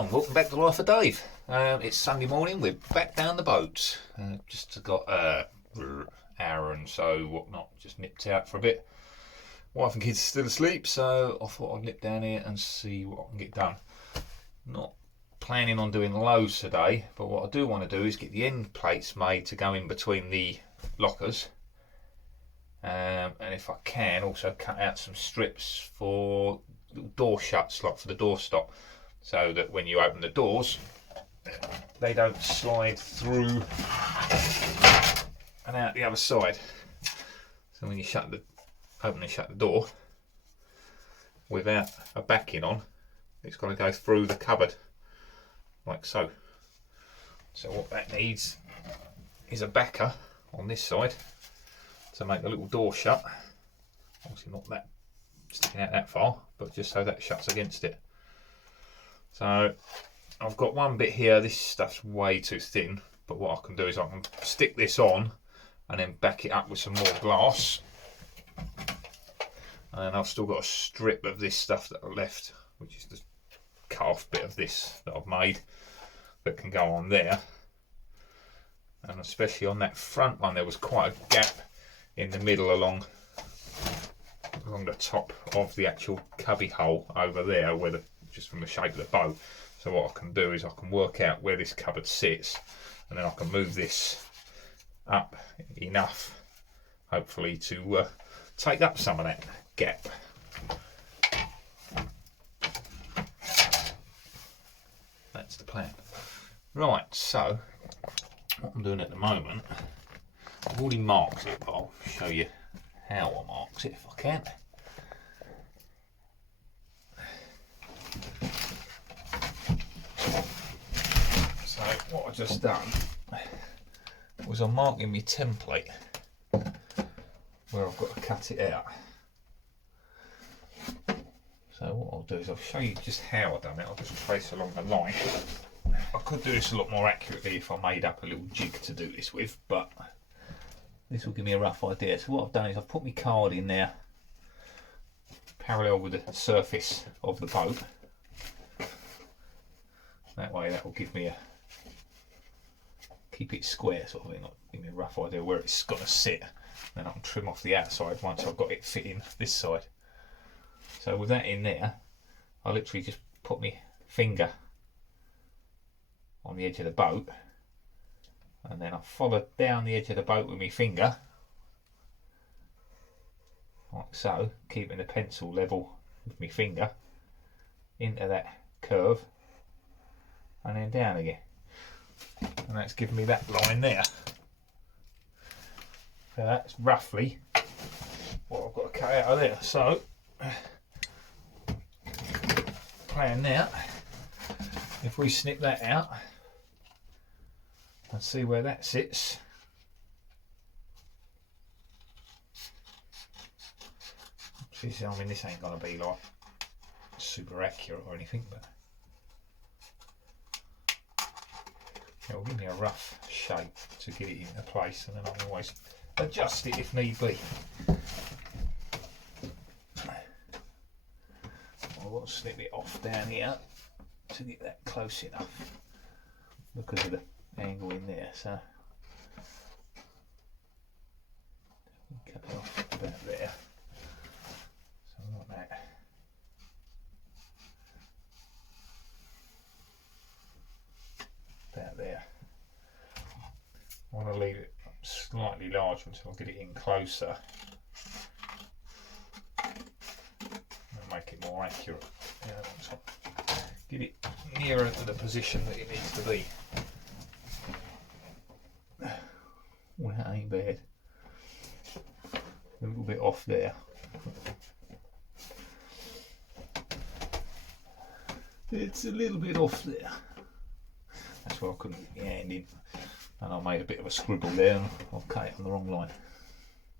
Hello and welcome back to Life of Dave. It's Sunday morning, we're back down the boat. Just got an hour and so whatnot, just nipped out for a bit. Wife and kids are still asleep, so I thought I'd nip down here and see what I can get done. Not planning on doing loads today, but what I do want to do is get the end plates made to go in between the lockers. And if I can, also cut out some strips for little door shuts, like for the door stop, so that when you open the doors they don't slide through and out the other side. So when you open and shut the door without a backing on, it's got to go through the cupboard like so. So what that needs is a backer on this side to make the little door shut. Obviously not that sticking out that far, but just so that shuts against it. So I've got one bit here, this stuff's way too thin, but what I can do is I can stick this on and then back it up with some more glass. And I've still got a strip of this stuff that I left, which is the cut off bit of this that I've made, that can go on there. And especially on that front one, there was quite a gap in the middle along the top of the actual cubby hole over there, where just from the shape of the boat. So what I can do is I can work out where this cupboard sits, and then I can move this up enough, hopefully, to take up some of that gap. That's the plan. Right, so what I'm doing at the moment, I've already marked it, but I'll show you how I marked it if I can. So what I just done was I'm marking my template where I've got to cut it out. So what I'll do is I'll show you just how I've done it. I'll just trace along the line. I could do this a lot more accurately if I made up a little jig to do this with, but this will give me a rough idea. So what I've done is I've put my card in there parallel with the surface of the boat. That way that will give me keep it square sort of thing, like give me a rough idea where it's got to sit. Then I can trim off the outside once I've got it fitting this side. So with that in there, I literally just put my finger on the edge of the boat, and then I follow down the edge of the boat with my finger, like so, keeping the pencil level with my finger into that curve, and then down again. And that's giving me that line there. So that's roughly what I've got to cut out of there. So, plan now, if we snip that out and see where that sits. I mean, this ain't going to be like super accurate or anything, but it will give me a rough shape to get it into place, and then I can always adjust it if need be. I will snip it off down here to get that close enough because of the angle in there. So cut it off about there. So I want that. About there. I want to leave it slightly larger until I get it in closer and make it more accurate. Once I get it nearer to the position that it needs to be. Well, that ain't bad. A little bit off there. It's a little bit off there. That's where I couldn't get my hand in, and I made a bit of a scribble there and I've cut it on the wrong line.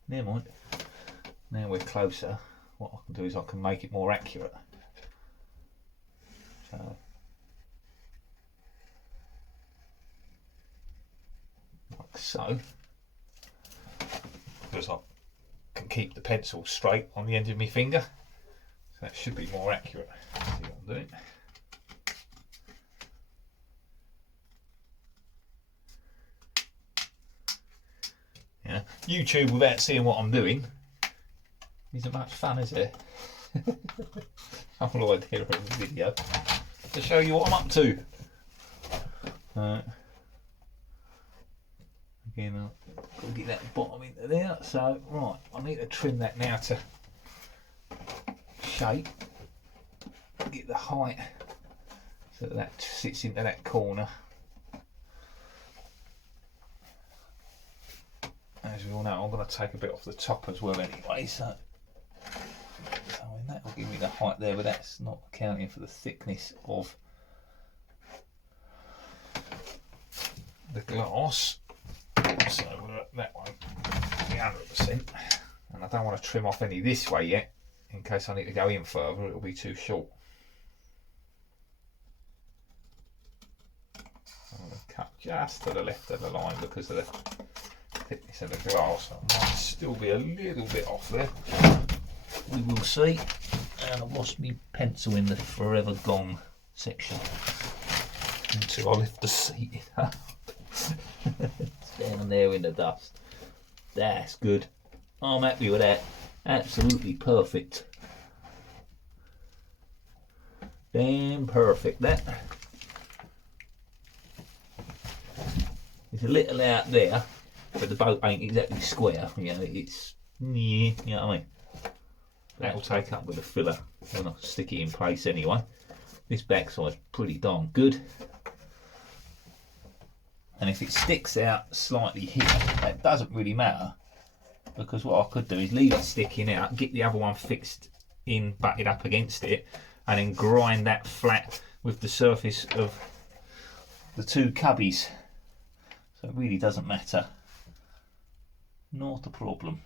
Never mind. Now we're closer, what I can do is I can make it more accurate. So like so, because I can keep the pencil straight on the end of my finger, so that should be more accurate. See what I'm doing. YouTube without seeing what I'm doing isn't much fun, is it? Whole idea of the video to show you what I'm up to. Again, I've got to get that bottom into there. So right, I need to trim that now to shape. Get the height so that sits into that corner. As we all know, I'm going to take a bit off the top as well anyway, so that will give me the height there, but that's not accounting for the thickness of the glass, so that won't be 100%, and I don't want to trim off any this way yet in case I need to go in further. It'll be too short. I'm going to cut just to the left of the line because of the thickness of the glass. I might still be a little bit off there. We will see. And I've lost my pencil in the forever gone section until I lift the seat up. It's down there in the dust. That's good. I'm happy with that. Absolutely perfect. Damn perfect that. It's a little out there, but the boat ain't exactly square. You know, it's you know what I mean. That'll take up with the filler when I stick it in place anyway. This backside's pretty darn good. And if it sticks out slightly here, that doesn't really matter, because what I could do is leave it sticking out, get the other one fixed in, butted up against it, and then grind that flat with the surface of the two cubbies. So it really doesn't matter. Not a problem.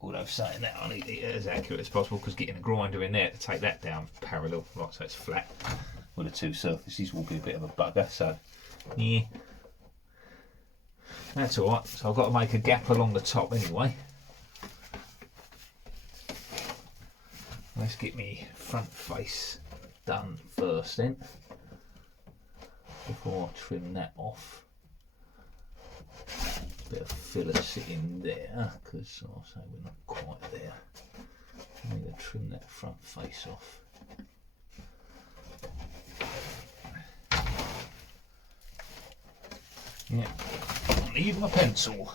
Although saying that, I need it as accurate as possible, because getting a grinder in there to take that down parallel, right, so it's flat with the two surfaces will be a bit of a bugger. So yeah, that's all right. So I've got to make a gap along the top anyway. Let's get me front face done first then, before I trim that off. Bit of filler sitting there, because I'll say we're not quite there. I need to trim that front face off. Yeah, I need my pencil.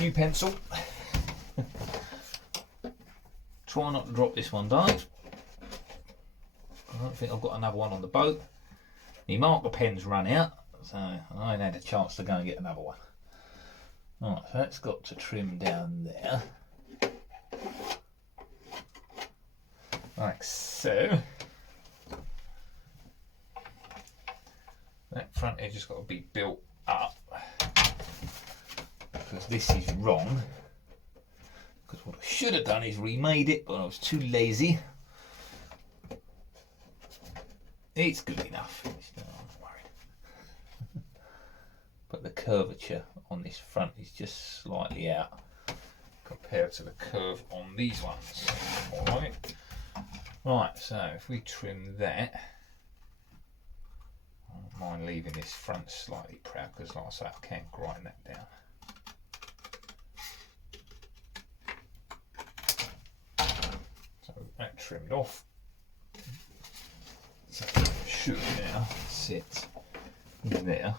New pencil. Try not to drop this one, Dave. I don't think I've got another one on the boat. The marker pen's run out, so I ain't had a chance to go and get another one. Right, so that's got to trim down there, like so. That front edge has got to be built up, because this is wrong. Because what I should have done is remade it, but I was too lazy. It's good enough. I'm not worried. But the curvature on this front is just slightly out compared to the curve on these ones. Alright. Right, so if we trim that, I don't mind leaving this front slightly proud, because like I say, I can grind that down. So that trimmed off. So it should now sit in there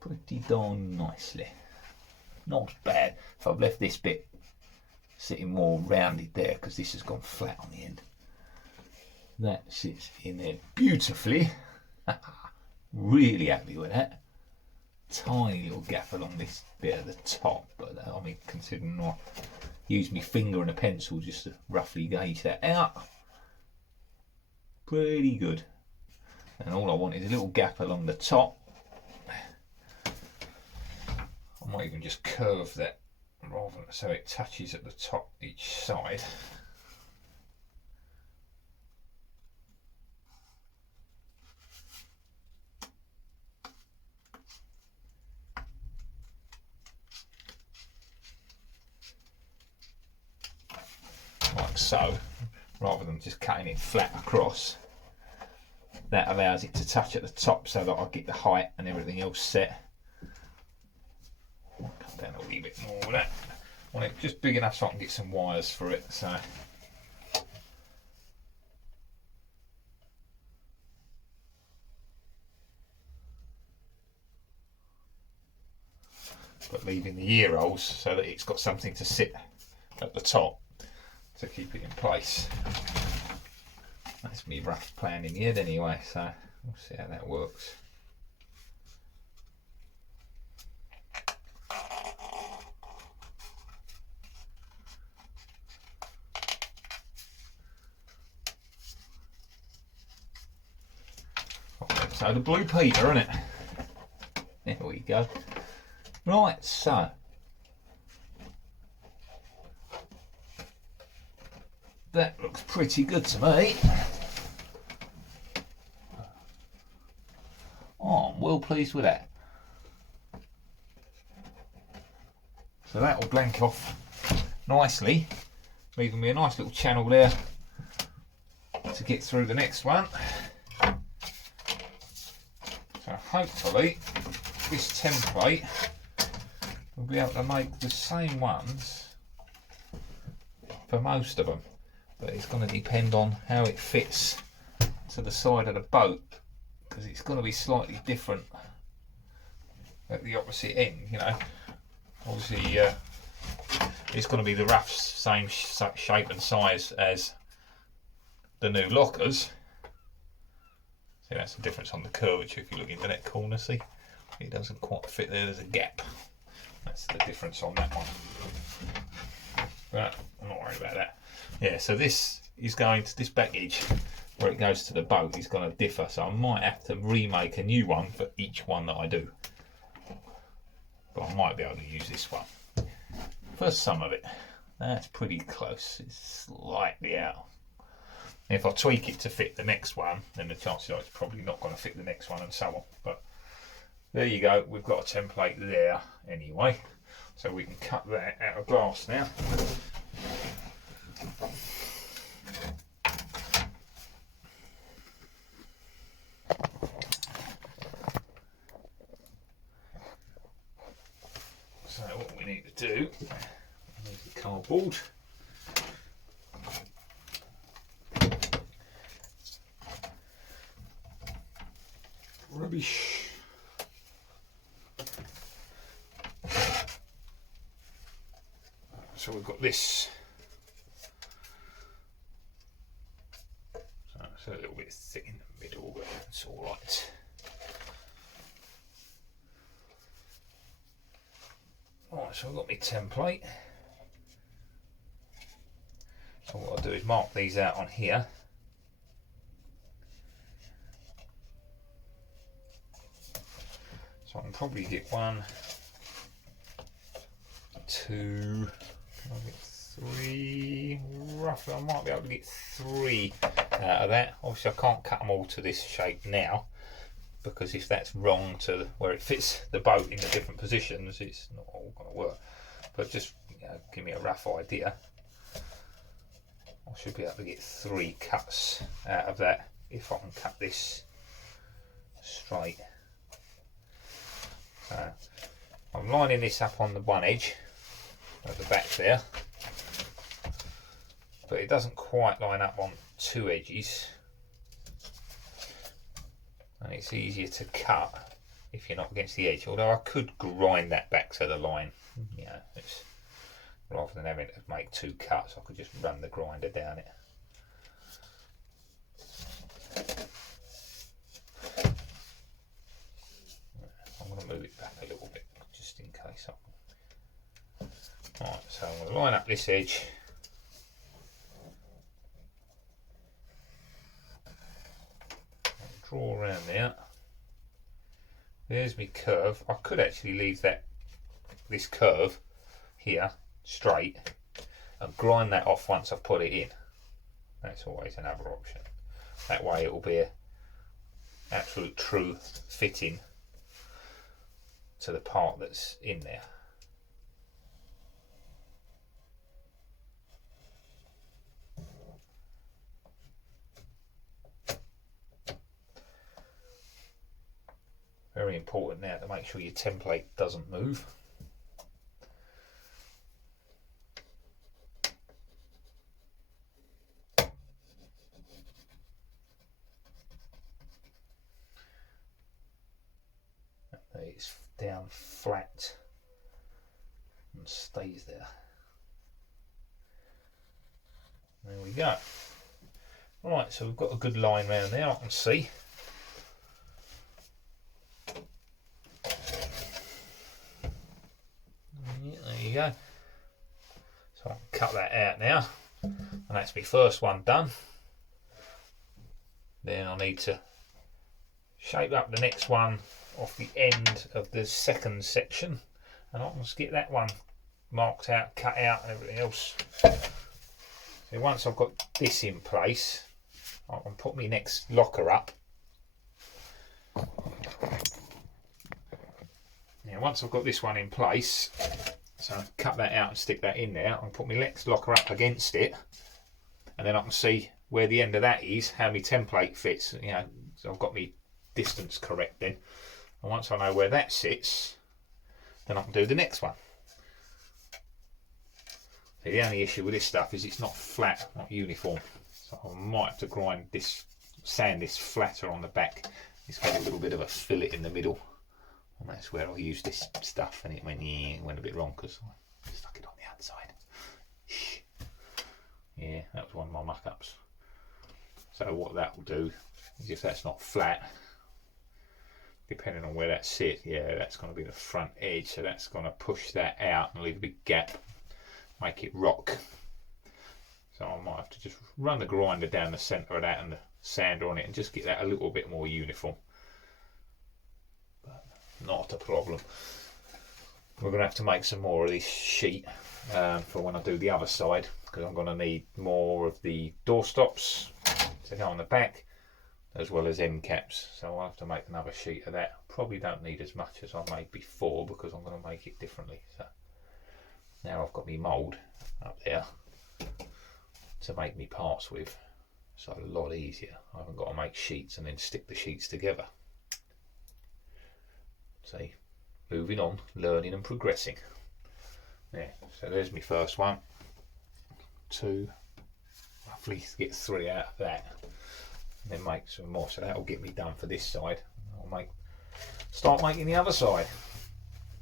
pretty darn nicely. Not bad. If I've left this bit sitting more rounded there, because this has gone flat on the end. That sits in there beautifully. Really happy with that. Tiny little gap along this bit at the top, but I mean, considering I use my finger and a pencil just to roughly gauge that out, pretty good. And all I want is a little gap along the top. I might even just curve that rather than so it touches at the top each side. Like so, rather than just cutting it flat across. that allows it to touch at the top so that I get the height and everything else set. I'll come down a wee bit more with that. I want it just big enough so I can get some wires for it. So but leaving the ear holes so that it's got something to sit at the top to keep it in place. That's me rough plan in the head anyway, so we'll see how that works. So the Blue Peter, isn't it? There we go. Right, so that looks pretty good to me. Oh, I'm well pleased with that. So that will blank off nicely, leaving me a nice little channel there to get through the next one. So hopefully this template will be able to make the same ones for most of them, but it's going to depend on how it fits to the side of the boat, because it's going to be slightly different at the opposite end, you know. Obviously it's going to be the rough same shape and size as the new lockers. See, that's the difference on the curvature. If you look into that corner, see, it doesn't quite fit there, there's a gap. That's the difference on that one. But I'm not worried about that. Yeah, so this is going to, this back edge where it goes to the boat is going to differ, so I might have to remake a new one for each one that I do. But I might be able to use this one for some of it. That's pretty close, it's slightly out. If I tweak it to fit the next one, then the chances are it's probably not going to fit the next one, and so on. But there you go, we've got a template there anyway. So we can cut that out of glass now. So what we need to do, we need the cardboard. Rubbish. So we've got this. So it's a little bit thick in the middle, but it's all right. Right, so I've got my template. So what I'll do is mark these out on here. So I can probably get 1, 2, can I get 3, roughly I might be able to get 3 out of that. Obviously I can't cut them all to this shape now, because if that's wrong to where it fits the boat in the different positions, it's not all going to work. But just, you know, give me a rough idea. I should be able to get 3 cuts out of that if I can cut this straight. I'm lining this up on the one edge at the back there, but it doesn't quite line up on 2 edges, and it's easier to cut if you're not against the edge, although I could grind that back to the line, you know, it's, rather than having to make 2 cuts, I could just run the grinder down it. I'm going to move it back a little bit just in case. Right, so I'm going to line up this edge. Draw around there. There's my curve. I could actually leave this curve here straight and grind that off once I've put it in. That's always another option. That way it will be an absolute true fitting to the part that's in there. very important now to make sure your template doesn't move. It's down flat and stays there. There we go. Right, so we've got a good line round there, I can see. Yeah, there you go. So I can cut that out now, and that's my first one done. Then I need to shape up the next one off the end of the second section, and I can just get that one marked out, cut out, and everything else. So once I've got this in place, I can put my next locker up. Now once I've got this one in place, so I cut that out and stick that in there, I can put my next locker up against it, and then I can see where the end of that is, how my template fits. You know, so I've got my distance correct then. And once I know where that sits, then I can do the next one. So the only issue with this stuff is it's not flat, not uniform. So I might have to grind this, sand this flatter on the back. It's got a little bit of a fillet in the middle, and that's where I used this stuff, and it went a bit wrong because I stuck it on the outside. Yeah, that was one of my muck-ups. So what that will do is, if that's not flat, depending on where that sits, yeah, that's going to be the front edge, so that's going to push that out and leave a big gap, make it rock. So I might have to just run the grinder down the centre of that and the sander on it and just get that a little bit more uniform. But not a problem. We're going to have to make some more of this sheet for when I do the other side, because I'm going to need more of the door stops to go on the back, as well as end caps. So I'll have to make another sheet of that. Probably don't need as much as I made before, because I'm going to make it differently. So now I've got my mould up there to make me parts with. It's a lot easier. I haven't got to make sheets and then stick the sheets together. See, moving on, learning and progressing. Yeah, so there's my first one. 2, roughly get 3 out of that. And then make some more, so that'll get me done for this side. I'll start making the other side.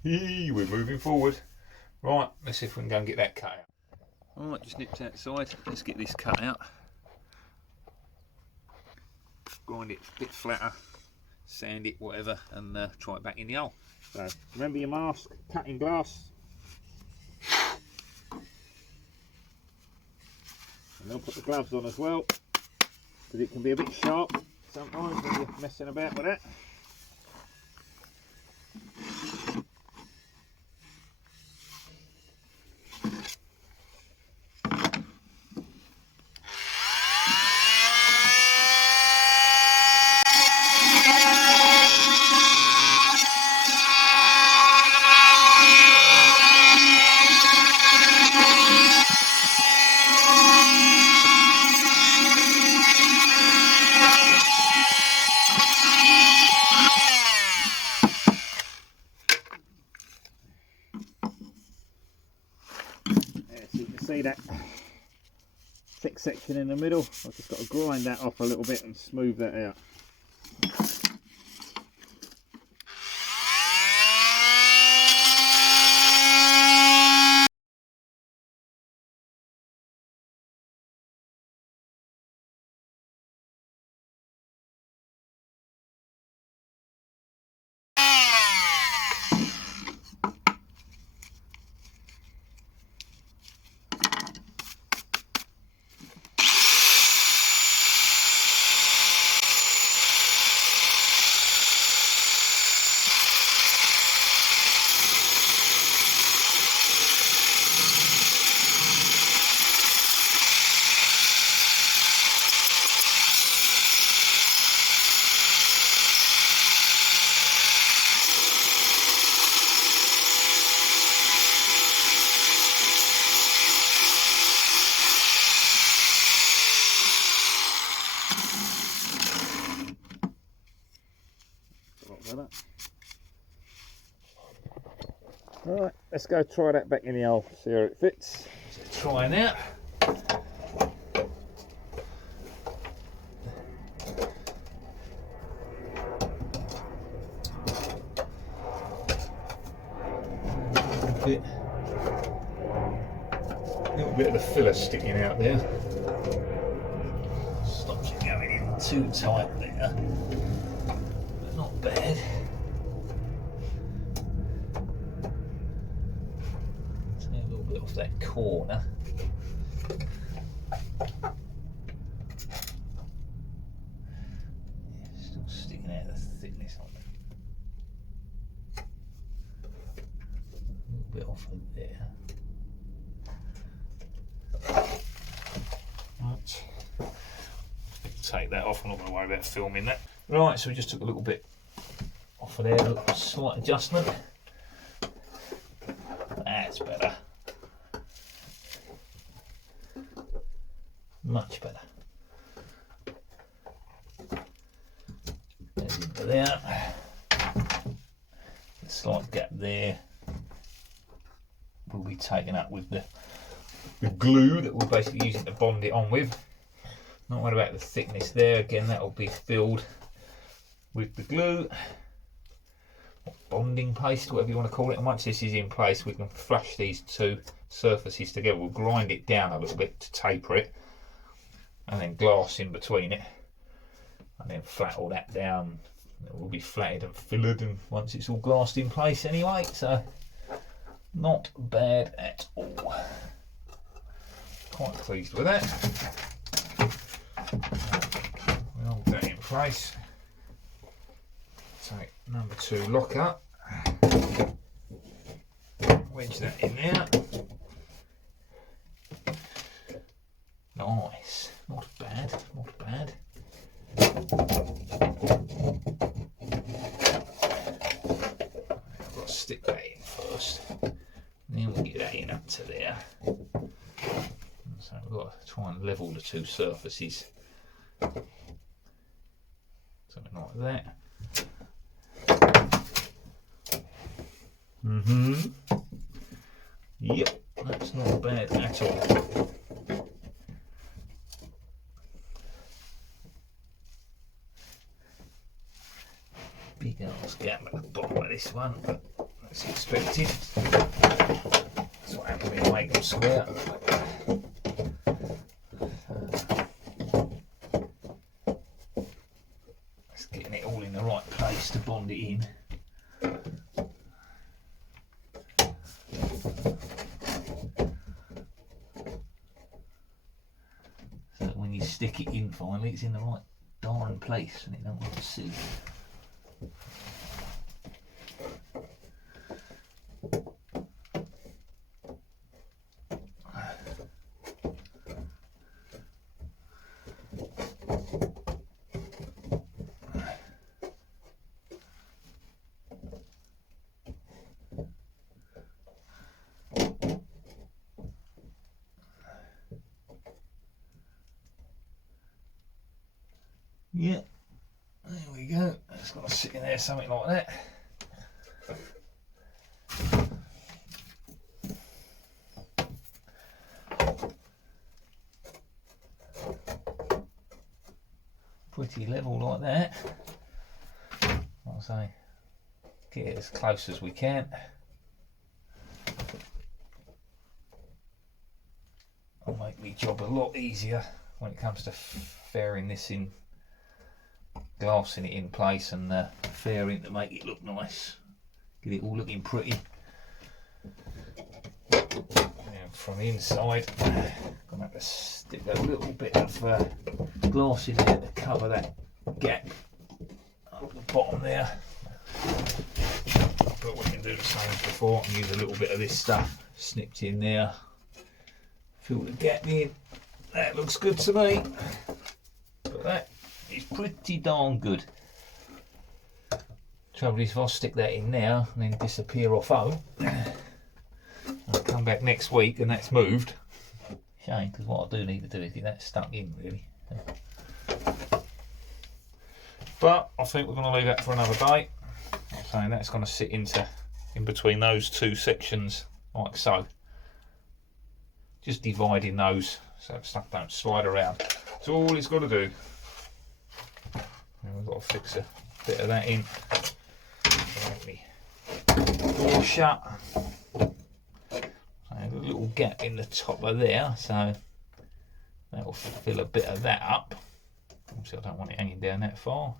We're moving forward. Right, let's see if we can go and get that cut out. Alright, just nipped outside. Let's get this cut out. Grind it a bit flatter, sand it, whatever, and try it back in the hole. So remember your mask, cutting glass. And then put the gloves on as well, because it can be a bit sharp sometimes when you're messing about with it. See that thick section in the middle? I've just got to grind that off a little bit and smooth that out. That. Right, let's go try that back in the hole, see how it fits. So try now. A little bit of the filler sticking out there. Stops it going in too tight there, but not bad. Take a little bit off that corner. Yeah, still sticking out the thickness on it. A little bit off of there. Right. Take that off, I'm not going to worry about filming that. Right, so we just took a little bit off of there, a little slight adjustment. That's better. Much better. There's into there. A slight gap there will be taken up with the glue that we're basically using to bond it on with. Not worried about the thickness there, again that will be filled with the glue, or bonding paste, whatever you want to call it. And once this is in place, we can flush these two surfaces together. We'll grind it down a little bit to taper it, and then glass in between it, and then flat all that down. It will be flatted and filled, and once it's all glassed in place anyway, so not bad at all. Quite pleased with that. We'll hold that in place. Take number 2 locker, wedge that in there. Nice, not bad, not bad. I've got to stick that in first, then we'll get that in up to there. So we've got to try and level the two surfaces. Something like that. Yep, that's not bad at all. Big ass gap at the bottom of this one, but that's expected. That's what happens when you make them square. Getting it all in the right place to bond it in. So that when you stick it in finally, it's in the right darn place and it don't want to see. Yeah, there we go. It's got to sit in there, something like that. Pretty level like that. Like I say, get it as close as we can. It'll make my job a lot easier when it comes to fairing this in, glassing it in place and fairing to make it look nice. Get it all looking pretty. And from the inside, I'm going to have to stick a little bit of glass in there to cover that gap up the bottom there. But we can do the same as before and use a little bit of this stuff snipped in there. Fill the gap in. That looks good to me. But that is pretty darn good. Trouble is, if I stick that in now and then disappear off home, I'll come back next week and that's moved. Shame, because what I do need to do is get that stuck in, really. But I think we're going to leave that for another day. I'm saying that's going to sit into in between those two sections, like so. Just dividing those so stuff don't slide around. That's all he's got to do. And we've got to fix a bit of that in. Door shut. So a little gap in the top of there, so that will fill a bit of that up. Obviously, I don't want it hanging down that far.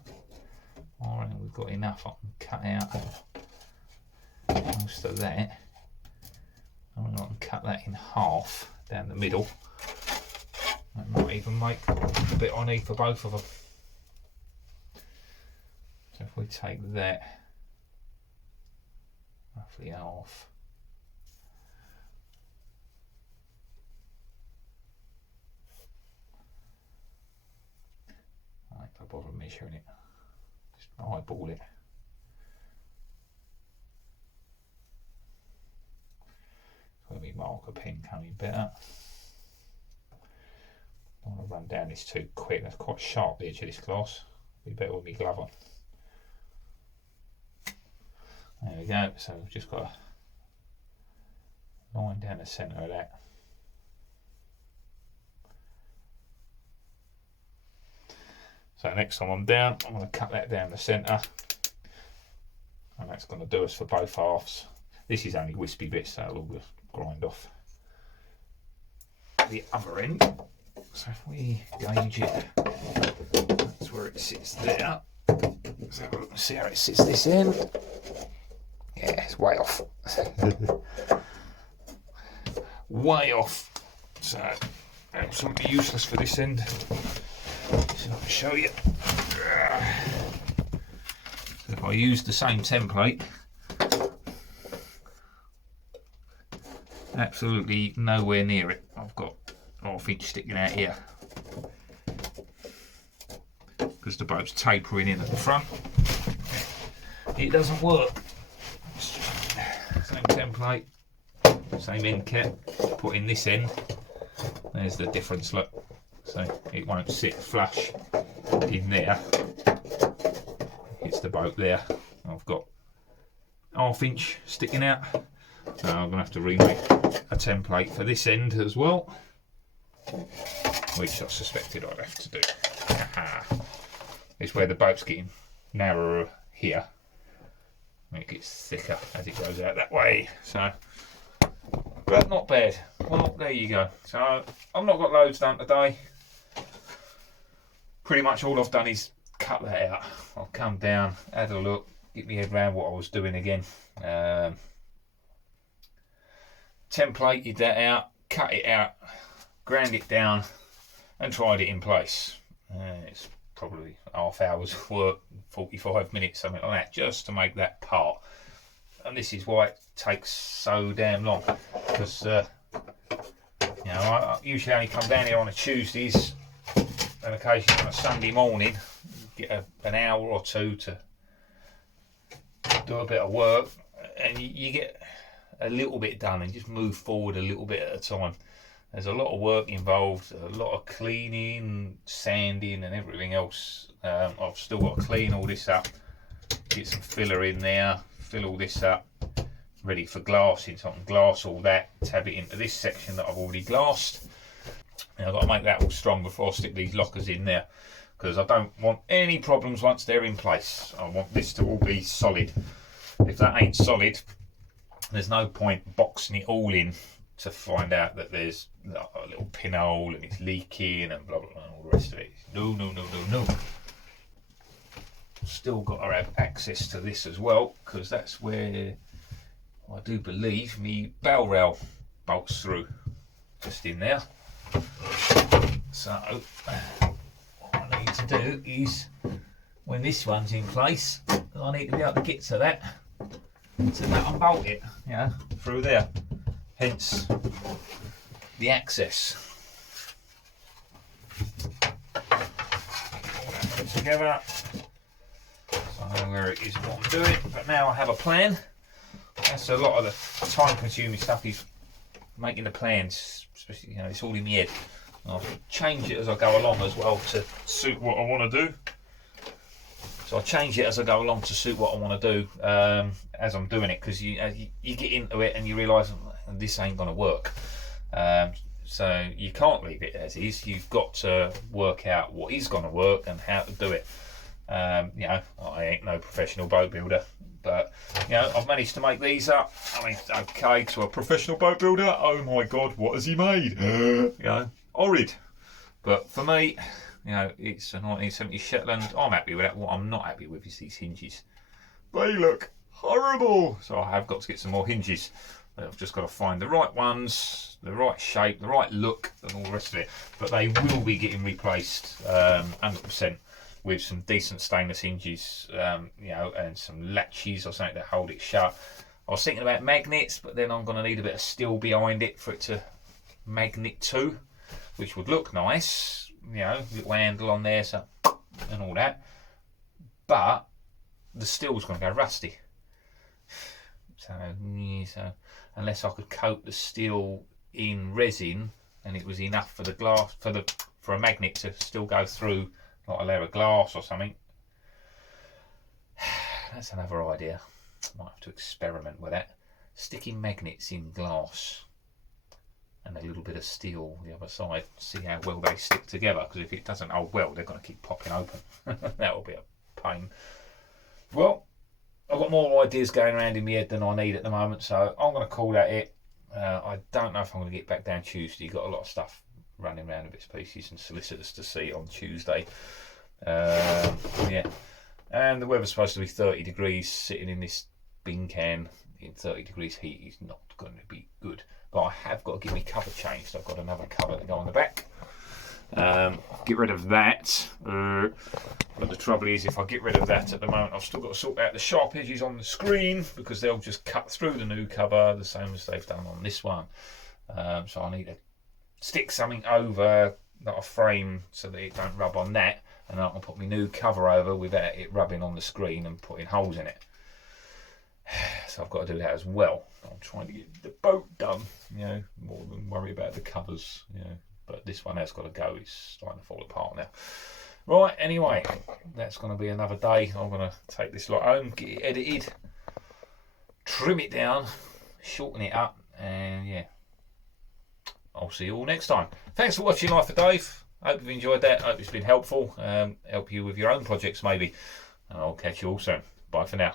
Alright, we've got enough. I can cut out most of that. I can cut that in half down the middle. That might even make a bit on for both of them. So if we take that roughly half. I don't bother measuring it. Just eyeball it. Let me marker pen coming better. I don't want to run down this too quick. That's quite sharp, the edge of this glass. Be better with my glove on. There we go. So we've just got a line down the centre of that. So next time I'm down, I'm going to cut that down the centre, and that's going to do us for both halves. This is only wispy bits, so it'll all just grind off. The other end, so if we gauge it, that's where it sits there. Let's have a look and see how it sits this end. Yeah, it's way off. Way off. So absolutely useless for this end. So I'll show you. So if I use the same template, absolutely nowhere near it. I've got ½ inch sticking out here because the boat's tapering in at the front. It doesn't work. Same template, same end cap, put in this end. There's the difference, look. So it won't sit flush in there. It's the boat there. I've got ½ inch sticking out. So I'm going to have to remake a template for this end as well, which I suspected I'd have to do. It's where the boat's getting narrower here. It gets thicker as it goes out that way. So, but not bad. Well, there you go. So I've not got loads done today. Pretty much all I've done is cut that out. I'll come down, had a look, get my head around what I was doing again. Templated that out, cut it out, ground it down, and tried it in place. It's probably half hour's work, 45 minutes, something like that, just to make that part. And this is why it takes so damn long, because you know, I usually only come down here on a Tuesdays and occasionally on a Sunday morning, get an hour or two to do a bit of work, and you get a little bit done and just move forward a little bit at a time. There's a lot of work involved, a lot of cleaning, sanding and everything else. I've still got to clean all this up, get some filler in there, fill all this up, ready for glassing, so I can glass all that, tab it into this section that I've already glassed. And I've got to make that all strong before I stick these lockers in there, because I don't want any problems once they're in place. I want this to all be solid. If that ain't solid, there's no point boxing it all in to find out that there's a little pinhole and it's leaking and blah blah blah and all the rest of it. No. Still got to have access to this as well, because that's where I do believe me bow rail bolts through, just in there. So what I need to do is, when this one's in place, I need to be able to get to that unbolt it, yeah, through there. Hence the access. Put together, so I know where it is and what I'm doing. But now I have a plan. That's a lot of the time-consuming stuff, is making the plans. Especially, you know, it's all in my head. I'll change it as I go along as well to suit what I want to do. So I change it as I go along to suit what I want to do as I'm doing it, because you get into it and you realise this ain't going to work. So you can't leave it as is. You've got to work out what is going to work and how to do it. You know, I ain't no professional boat builder, but you know, I've managed to make these up. I mean, okay, to a professional boat builder, oh my god, what has he made? You know, horrid. But for me, you know, it's a 1970 Shetland. I'm happy with that. What I'm not happy with is these hinges. They look horrible. So I have got to get some more hinges. I've just got to find the right ones, the right shape, the right look, and all the rest of it. But they will be getting replaced 100% with some decent stainless hinges, you know, and some latches or something to hold it shut. I was thinking about magnets, but then I'm going to need a bit of steel behind it for it to magnet to, which would look nice, you know, little handle on there, so and all that. But the steel's going to go rusty. So unless I could coat the steel in resin and it was enough for the glass for a magnet to still go through, like a layer of glass or something. That's another idea. Might have to experiment with that. Sticking magnets in glass and a little bit of steel the other side. See how well they stick together. Because if it doesn't hold well, they're going to keep popping open. That will be a pain. Well, I've got more ideas going around in my head than I need at the moment, so I'm going to call that it. I don't know if I'm going to get back down Tuesday. Got a lot of stuff running around in bits and pieces and solicitors to see on Tuesday. Yeah, and the weather's supposed to be 30 degrees. Sitting in this bin can in 30 degrees heat is not going to be good. But I have got to get my cover changed. I've got another cover to go on the back. Get rid of that. But the trouble is, if I get rid of that at the moment, I've still got to sort out the sharp edges on the screen, because they'll just cut through the new cover the same as they've done on this one. So I need to stick something over, not a frame, so that it don't rub on that, and I can put my new cover over without it rubbing on the screen and putting holes in it. So I've got to do that as well. I'm trying to get the boat done, you know, more than worry about the covers, you know. But this one has got to go. It's starting to fall apart now. Right, anyway, that's going to be another day. I'm going to take this lot home, get it edited, trim it down, shorten it up, and yeah, I'll see you all next time. Thanks for watching Life of Dave. Hope you've enjoyed that. Hope it's been helpful. Help you with your own projects maybe. And I'll catch you all soon. Bye for now.